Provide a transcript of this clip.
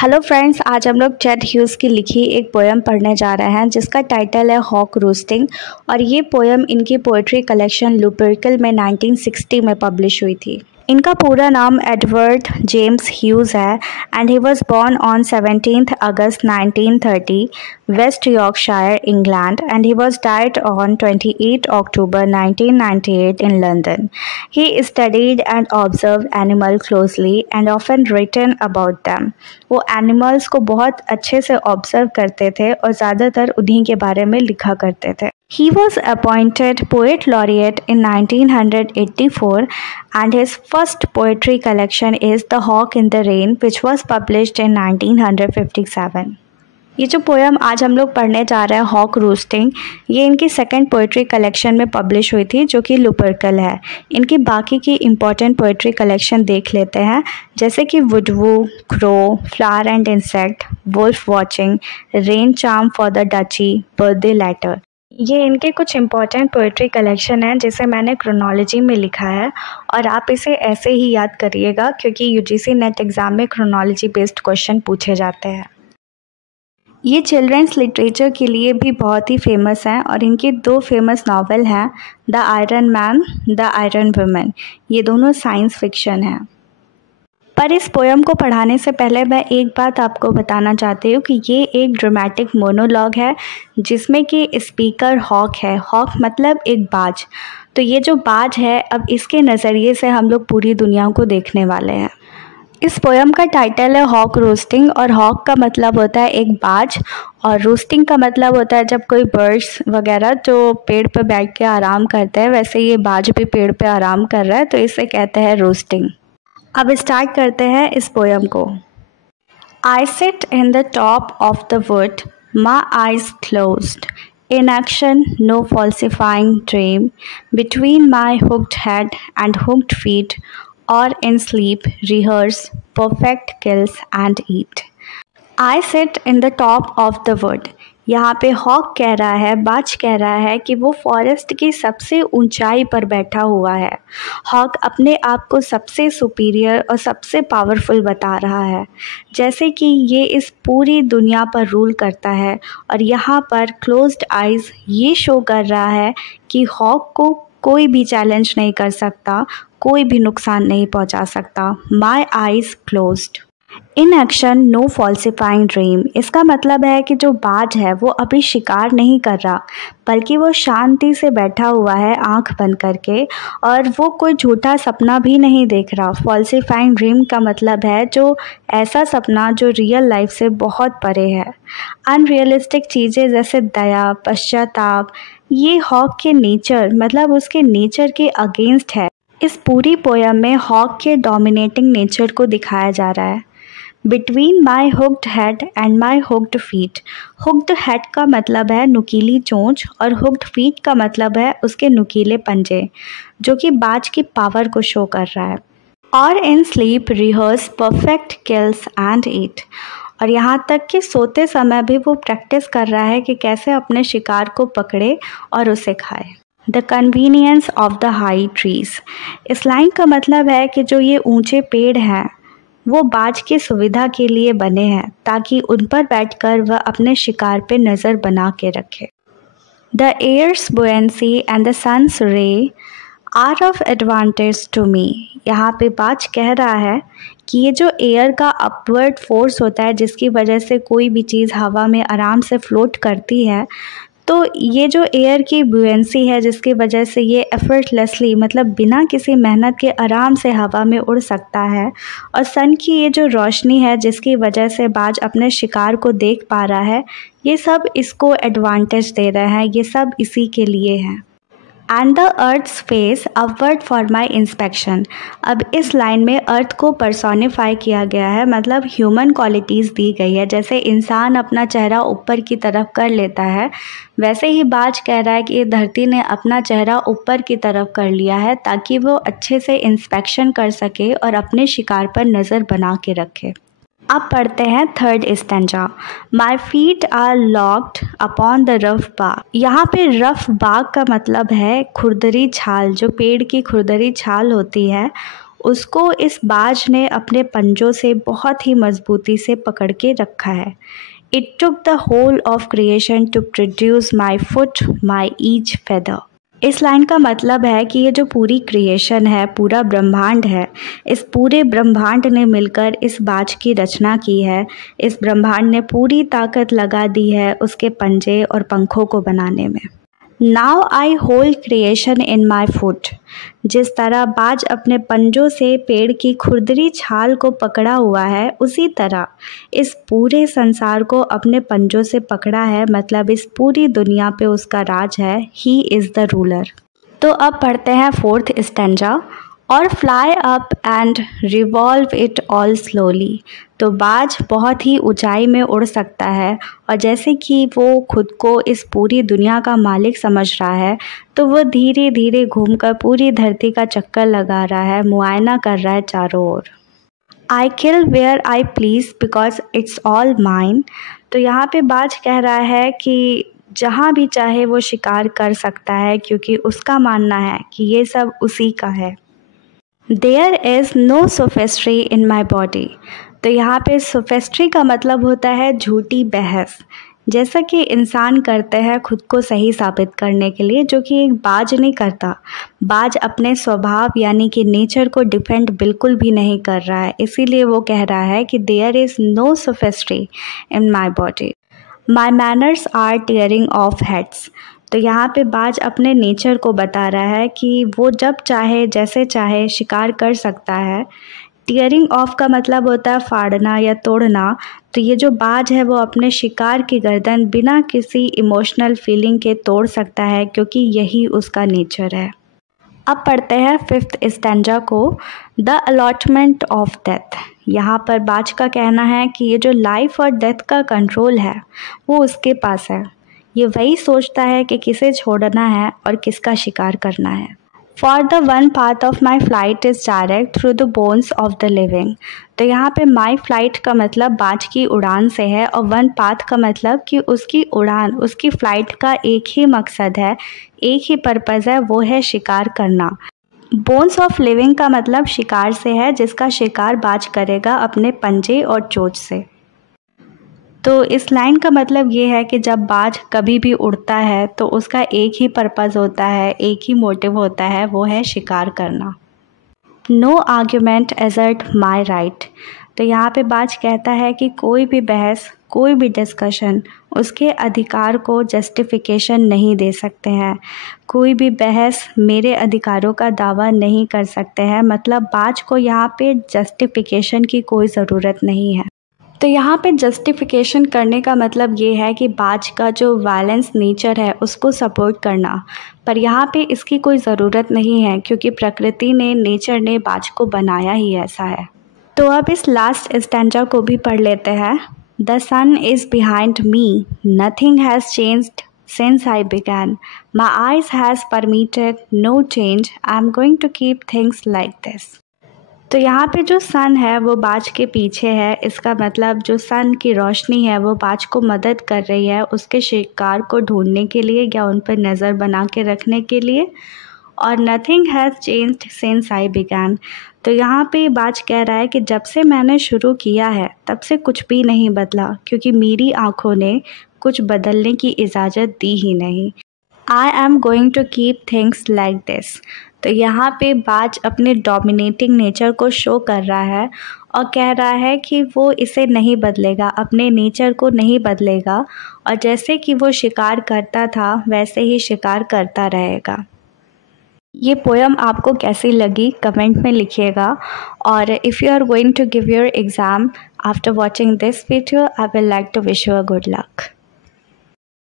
Hello friends, आज हम लोग चैट ह्यूज़ की लिखी एक पोएम पढ़ने जा रहे हैं जिसका टाइटल है हॉक रोस्टिंग। और ये पोएम इनकी पोएट्री कलेक्शन लुपर्कल में 1960 में पब्लिश हुई थी। इनका पूरा नाम एडवर्ड जेम्स ह्यूज़ है and he was born on 17th August 1930 West Yorkshire England and he was died on 28 October 1998 in London. He studied and observed animals closely and often written about them. वो animals को बहुत अच्छे से observe करते थे और ज़्यादातर उन्हीं के बारे में लिखा करते थे। He was appointed Poet Laureate in 1984 and his first poetry collection is The Hawk in the Rain which was published in 1957. ये जो पोएम आज हम लोग पढ़ने जा रहे हैं हॉक रोस्टिंग, ये इनकी सेकंड पोएट्री कलेक्शन में पब्लिश हुई थी जो कि लुपर्कल है। इनकी बाकी की इम्पॉर्टेंट पोएट्री कलेक्शन देख लेते हैं, जैसे कि wodwo, crow, flower and insect, wolfwatching, rain charm for the duchy, birthday letter. ये इनके कुछ इम्पॉर्टेंट पोएट्री कलेक्शन हैं जिसे मैंने क्रोनोलॉजी में लिखा है और आप इसे ऐसे ही याद करिएगा क्योंकि यूजीसी नेट एग्ज़ाम में क्रोनोलॉजी बेस्ड क्वेश्चन पूछे जाते हैं। ये चिल्ड्रंस लिटरेचर के लिए भी बहुत ही फेमस हैं और इनके दो फेमस नावल हैं, the iron man, the iron woman. ये दोनों साइंस फिक्शन हैं। पर इस पोएम को पढ़ाने से पहले मैं एक बात आपको बताना चाहती हूँ कि ये एक ड्रामेटिक मोनोलॉग है जिसमें कि स्पीकर हॉक है। हॉक मतलब एक बाज। तो ये जो बाज है, अब इसके नज़रिए से हम लोग पूरी दुनिया को देखने वाले हैं। इस पोएम का टाइटल है हॉक रोस्टिंग और हॉक का मतलब होता है एक बाज और रोस्टिंग का मतलब होता है जब कोई बर्ड्स वगैरह जो पेड़ पर बैठ के आराम करते हैं, वैसे ये बाज भी पेड़ पे आराम कर रहा है तो इसे कहते हैं रोस्टिंग। अब स्टार्ट करते हैं इस पोएम को। I sit in the top of the wood, my eyes closed, in action, no falsifying dream, between my hooked head and hooked feet, or in sleep, rehearse, perfect kills and eat. I sit in the top of the wood. यहाँ पे hoc कह रहा है, बाज कह रहा है कि वो फॉरेस्ट की सबसे ऊंचाई पर बैठा हुआ है। हॉक अपने आप को सबसे सुपीरियर और सबसे पावरफुल बता रहा है, जैसे कि ये इस पूरी दुनिया पर रूल करता है। और यहाँ पर क्लोज्ड आइज़ ये शो कर रहा है कि हॉक को कोई भी चैलेंज नहीं कर सकता, कोई भी नुकसान नहीं पहुंचा सकता। My eyes closed. In action, no falsifying dream. इसका मतलब है कि जो बाज है वो अभी शिकार नहीं कर रहा, बल्कि वो शांति से बैठा हुआ है आंख बंद करके और वो कोई झूठा सपना भी नहीं देख रहा। फॉल्सिफाइंग ड्रीम का मतलब है जो ऐसा सपना जो रियल लाइफ से बहुत परे है। अनरियलिस्टिक चीज़ें जैसे दया, पश्चाताप, ये हॉक के नेचर मतलब उसके नेचर के अगेंस्ट है। इस पूरी पोएम में हॉक के डोमिनेटिंग नेचर को दिखाया जा रहा है। Between my hooked head and my hooked feet. Hooked head का मतलब है नुकीली चोंच और हुक्ड फीट का मतलब है उसके नुकीले पंजे, जो कि बाज की पावर को शो कर रहा है। और in sleep, rehearse, perfect kills and eat. और यहाँ तक कि सोते समय भी वो प्रैक्टिस कर रहा है कि कैसे अपने शिकार को पकड़े और उसे खाए। The convenience of the high trees. इस लाइन का मतलब है कि जो ये ऊंचे पेड़ हैं वो बाज की सुविधा के लिए बने हैं ताकि उन पर बैठकर वह अपने शिकार पे नज़र बना के रखे। The air's buoyancy and the sun's ray are of advantage to me. यहाँ पे बाज कह रहा है कि ये जो एयर का अपवर्ड फोर्स होता है जिसकी वजह से कोई भी चीज़ हवा में आराम से फ्लोट करती है, तो ये जो एयर की बुएंसी है जिसकी वजह से ये एफर्टलेसली मतलब बिना किसी मेहनत के आराम से हवा में उड़ सकता है, और सन की ये जो रोशनी है जिसकी वजह से बाज अपने शिकार को देख पा रहा है, ये सब इसको एडवांटेज दे रहे हैं, ये सब इसी के लिए हैं। And the earth's face upward for my inspection. अब इस लाइन में अर्थ को पर्सोनिफाई किया गया है, मतलब ह्यूमन क्वालिटीज़ दी गई है। जैसे इंसान अपना चेहरा ऊपर की तरफ कर लेता है, वैसे ही बाज कह रहा है कि ये धरती ने अपना चेहरा ऊपर की तरफ कर लिया है ताकि वो अच्छे से इंस्पेक्शन कर सके और अपने शिकार पर नज़र बना के रखे। अब पढ़ते हैं third stanza. My feet are locked upon the rough bark. यहाँ पे रफ बाग का मतलब है खुरदरी छाल, जो पेड़ की खुरदरी छाल होती है उसको इस बाज ने अपने पंजों से बहुत ही मजबूती से पकड़ के रखा है। It took the whole of creation to produce my foot my each feather. इस लाइन का मतलब है कि ये जो पूरी क्रिएशन है, पूरा ब्रह्मांड है, इस पूरे ब्रह्मांड ने मिलकर इस बाज की रचना की है। इस ब्रह्मांड ने पूरी ताकत लगा दी है उसके पंजे और पंखों को बनाने में। Now I hold creation in my foot. जिस तरह बाज अपने पंजों से पेड़ की खुरदरी छाल को पकड़ा हुआ है, उसी तरह इस पूरे संसार को अपने पंजों से पकड़ा है, मतलब इस पूरी दुनिया पे उसका राज है। He is the ruler. तो अब पढ़ते हैं 4th स्टैंजा। और fly up and revolve it all slowly. तो बाज बहुत ही ऊंचाई में उड़ सकता है और जैसे कि वो खुद को इस पूरी दुनिया का मालिक समझ रहा है, तो वो धीरे धीरे घूमकर पूरी धरती का चक्कर लगा रहा है, मुआयना कर रहा है चारों ओर। I kill where I please because it's all mine. तो यहाँ पे बाज कह रहा है कि जहाँ भी चाहे वो शिकार कर सकता है, क्योंकि उसका मानना है कि ये सब उसी का है। There is no sophistry in my body। तो यहाँ पे सोफेस्ट्री का मतलब होता है झूठी बहस, जैसा कि इंसान करते हैं खुद को सही साबित करने के लिए, जो कि एक बाज नहीं करता। बाज अपने स्वभाव यानी कि नेचर को डिफेंड बिल्कुल भी नहीं कर रहा है, इसीलिए वो कह रहा है कि there is no sophistry in my body, my manners are tearing off heads. तो यहाँ पे बाज अपने नेचर को बता रहा है कि वो जब चाहे जैसे चाहे शिकार कर सकता है। टीयरिंग ऑफ का मतलब होता है फाड़ना या तोड़ना। तो ये जो बाज है वो अपने शिकार की गर्दन बिना किसी इमोशनल फीलिंग के तोड़ सकता है, क्योंकि यही उसका नेचर है। अब पढ़ते हैं 5th स्टैंजा को। The allotment of death. यहाँ पर बाज का कहना है कि ये जो लाइफ और डेथ का कंट्रोल है वो उसके पास है। ये वही सोचता है कि किसे छोड़ना है और किसका शिकार करना है। For the one path of my flight is direct through the bones of the living. तो यहाँ पे माई फ्लाइट का मतलब बाज की उड़ान से है, और वन पाथ का मतलब कि उसकी उड़ान, उसकी फ़्लाइट का एक ही मकसद है, एक ही पर्पज़ है, वो है शिकार करना। बोन्स ऑफ लिविंग का मतलब शिकार से है, जिसका शिकार बाज करेगा अपने पंजे और चोंच से। तो इस लाइन का मतलब ये है कि जब बाज कभी भी उड़ता है तो उसका एक ही पर्पज़ होता है, एक ही मोटिव होता है, वो है शिकार करना। No argument assert my right. तो यहाँ पे बाज कहता है कि कोई भी बहस, कोई भी डिस्कशन उसके अधिकार को जस्टिफिकेशन नहीं दे सकते हैं। कोई भी बहस मेरे अधिकारों का दावा नहीं कर सकते हैं, मतलब बाज को यहाँ पे जस्टिफिकेशन की कोई ज़रूरत नहीं है। तो यहाँ पे जस्टिफिकेशन करने का मतलब ये है कि बाज का जो वायलेंस नेचर है उसको सपोर्ट करना, पर यहाँ पे इसकी कोई ज़रूरत नहीं है, क्योंकि प्रकृति ने, नेचर ने बाज को बनाया ही ऐसा है। तो अब इस लास्ट स्टैंजा को भी पढ़ लेते हैं। The sun is behind me, nothing has changed since I began, my eyes has permitted no change, I'm going to keep things like this। तो यहाँ पे जो सन है वो बाज के पीछे है, इसका मतलब जो सन की रोशनी है वो बाज को मदद कर रही है उसके शिकार को ढूंढने के लिए या उन पर नज़र बना के रखने के लिए। और nothing has changed since I began. तो यहाँ पे बाज कह रहा है कि जब से मैंने शुरू किया है तब से कुछ भी नहीं बदला, क्योंकि मेरी आँखों ने कुछ बदलने की इजाज़त दी ही नहीं। I am going to keep things like this. तो यहाँ पे बाज अपने डोमिनेटिंग नेचर को शो कर रहा है और कह रहा है कि वो इसे नहीं बदलेगा, अपने नेचर को नहीं बदलेगा, और जैसे कि वो शिकार करता था वैसे ही शिकार करता रहेगा। ये पोएम आपको कैसी लगी कमेंट में लिखिएगा, और if you are going to give your exam after watching this video, I will like to wish you a good luck.